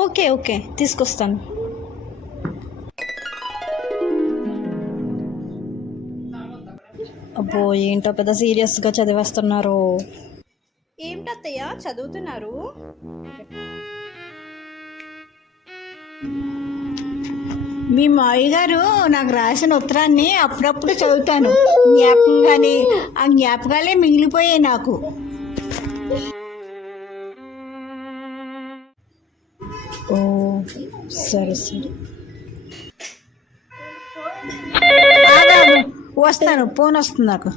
Okay okay తీసుకొస్తాను. అబ్బో ఏంటో పెద్ద సీరియస్గా చదివేస్తున్నారు. ఏమిటత్తయ్య చదువుతున్నారు? మీ మావి గారు నాకు రాసిన ఉత్తరాన్ని అప్పుడప్పుడు చదువుతాను. జ్ఞాపకం కానీ ఆ జ్ఞాపకాలే మిగిలిపోయాయి నాకు. ఓ సరే సరే. వస్తాను ఫోన్ వస్తుంది నాకు.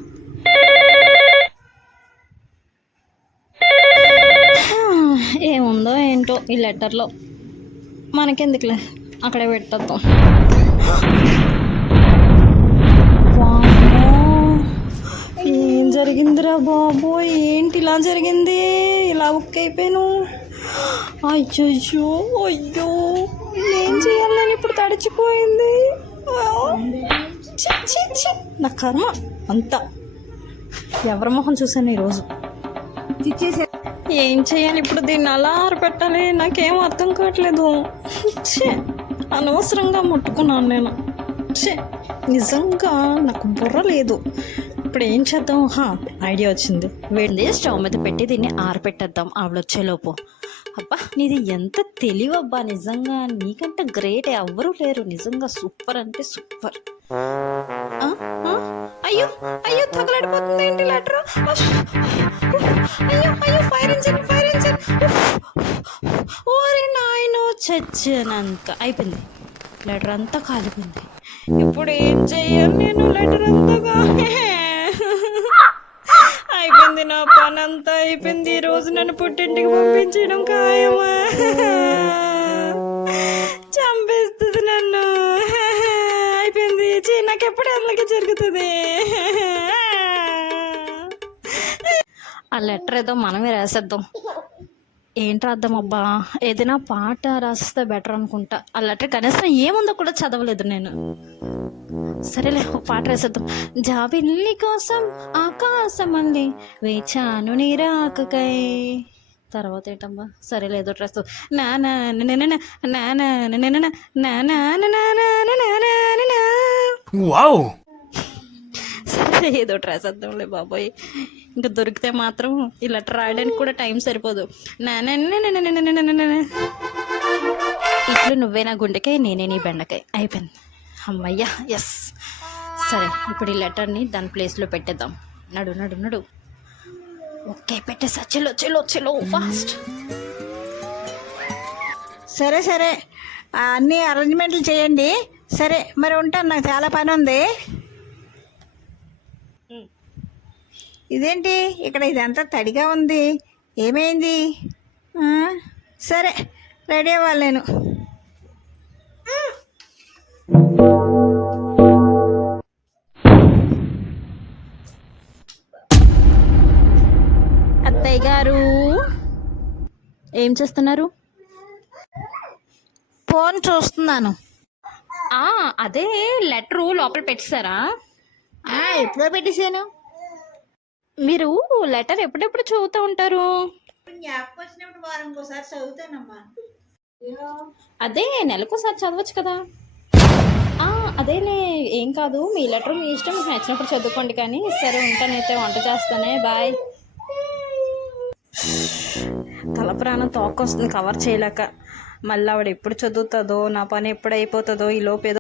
ఏముందో ఏంటో ఈ లెటర్లో. మనకెందుకులే? అక్కడే పెట్టద్దాం ఏం జరిగిందిరా బాబోయ్ ఏంటి ఇలా జరిగింది? ఇలా బుక్ అయిపోయాను. అయ్యో అయ్యో ఏం చేయాలి? నేను ఇప్పుడు తడిచిపోయింది. ఛీ, ఛీ. నా కర్మ అంతా. ఎవరి మొహం చూసాను ఈరోజు? ఏం చేయాలి? ఇప్పుడు దీన్ని అలా ఆరబెట్టాలి. నాకేం అర్థం కావట్లేదు. ఛే. అనవసరంగా ముట్టుకున్నాను నేను. చే నిజంగా నాకు బుర్ర లేదు. ఇప్పుడు ఏం చేద్దాం? హా ఐడియా వచ్చింది. వెళ్ళి స్టవ్ మీద పెట్టి దీన్ని ఆరబెట్టేద్దాం ఆవిడొచ్చేలోపు. అబ్బా నీది ఎంత తెలివబ్బా నిజంగా నీకంటే గ్రేట్ ఎవ్వరూ లేరు. నిజంగా సూపర్ అంటే సూపర్ అయ్యో అయ్యో తగలడిపోతుంది ఏంటి లెటర్ అయ్యో చచ్చినంత అయిపోయింది. లెటర్ అంతా కాలిపోయింది. ఇప్పుడు ఏం చెయ్యాలి నేను లెటర్ అంతా అయిపోయింది నా పని అంతా అయిపోయింది. ఈ రోజు నన్ను పుట్టింటికి పంపించడం ఖాయమా? చంపేస్తుంది నన్ను. అయిపోయింది. చిన్నకెప్పుడు ఎప్పుడు అలాగే జరుగుతుంది? ఆ లెటర్ ఏదో మనమే రాసేద్దాం. ఏంటి రాద్దాం అబ్బా ఏదైనా పాట రాసిస్తే బెటర్ అనుకుంటా ఆ లెటర్ కనీసం ఏముందో కూడా చదవలేదు నేను సరేలే ఒక పాట రాసేద్దాం జాబిల్లి కోసం ఆకాశం అంది వేచాను నీరాకకై తర్వాత ఏంటమ్మా సరేలే ఏదో డ్రెస్ నా నా నా నా నా నా నా నా సరే ఏదో ట్రై చేద్దాంలే బాబాయ్ ఇంకా దొరికితే మాత్రం ఇలా రాయడానికి కూడా టైం సరిపోదు ఇట్లు నువ్వే నా గుండెకాయ నేనే నీ బెండకాయ అయిపోయింది అమ్మయ్యా ఎస్ సరే ఇప్పుడు ఈ లెటర్ని దాని ప్లేస్లో పెట్టేద్దాం నడు నడు నడు ఓకే పెట్టేసా చెలో చెలో చెలో ఫాస్ట్ సరే సరే అన్ని అరేంజ్మెంట్లు చేయండి సరే మరి ఉంటాను నాకు చాలా పని ఉంది ఇదేంటి? ఇక్కడ ఇదంతా తడిగా ఉంది. ఏమైంది? సరే రెడీ అవ్వాలి నేను. అత్తయ్య గారు ఏం చేస్తున్నారు? ఫోన్ చూస్తున్నాను. అదే లెటరు లోపల పెట్టేశారా? ఎప్పుడో పెట్టేశాను. మీరు లెటర్ ఎప్పుడెప్పుడు చదువుతూ ఉంటారు? జ్ఞాపకం వచ్చినప్పుడు వారం ఒకసారి చదువుతానమ్మా. అదే నెలకోసారి చదవచ్చు కదా. అదేలే ఏం కాదు మీ లెటర్ మీ ఇష్టం మీకు నచ్చినప్పుడు చదువుకోండి కానీ సరే ఉంటానైతే వంట చేస్తానే బాయ్. తల ప్రాణం తోకొస్తుంది కవర్ చేయలేక. మళ్ళీ ఆవిడ ఎప్పుడు చదువుతుందో నా పని ఎప్పుడు అయిపోతుందో ఈ లోపు ఏదో